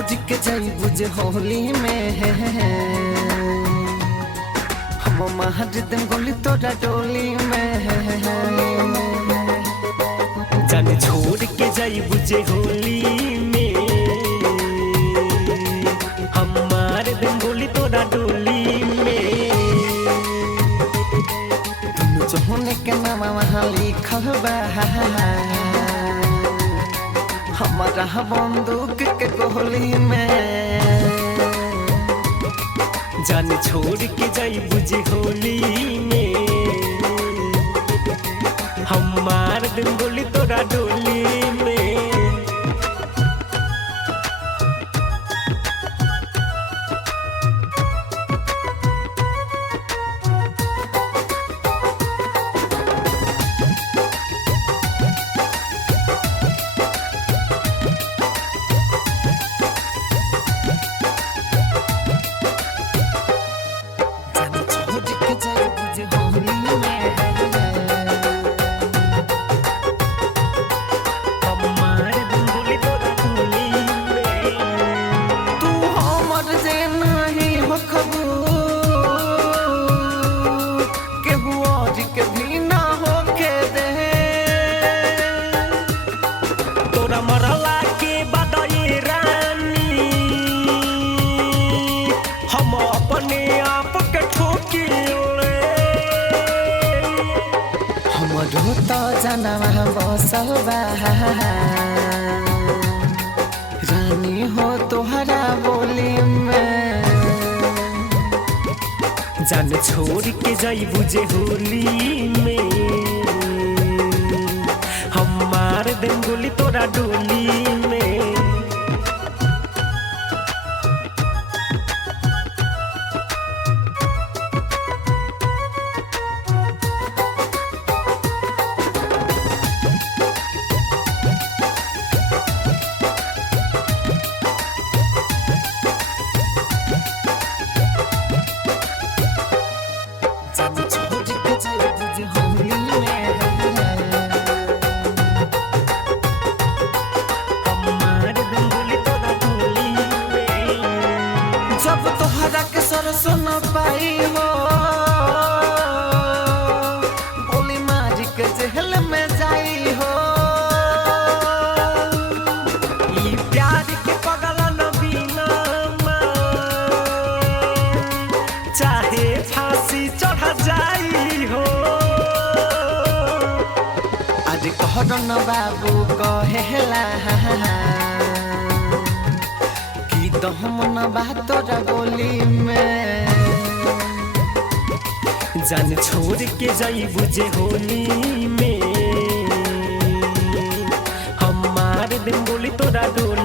छोड़ के जाई बुझे होली में हम मार देम गोली तोरा डोली में जाने छोड़ के जाई बुझे होली में हम मार देम गोली तोरा डोली में तुम जोहने के नाम वहाँ लिखल बा हमारा बंदूक के गोली में जान छोड़ के जाई बुझे होली में हम मार देम गोली तोरा डोली में मरला के बाद ये रानी हम अपने आप के ठोकिले हम रोता जनवा बसल बा रानी हो तोहरा बोली में जान छोड़ के जाई बुझे होली में हम मार देम गोली तोरा डोली में जब तोहरा के सरसों न पाई हो गोली मारी के जेल में जाई हो ई प्यार के पगल न बिना चाहे फांसी चढ़ जाई हो आज कहर न बाबू कहेला हम न बात तोरा गोली में जान छोड़ के जाई बुझे होली में हम मार देम गोली तोरा डोली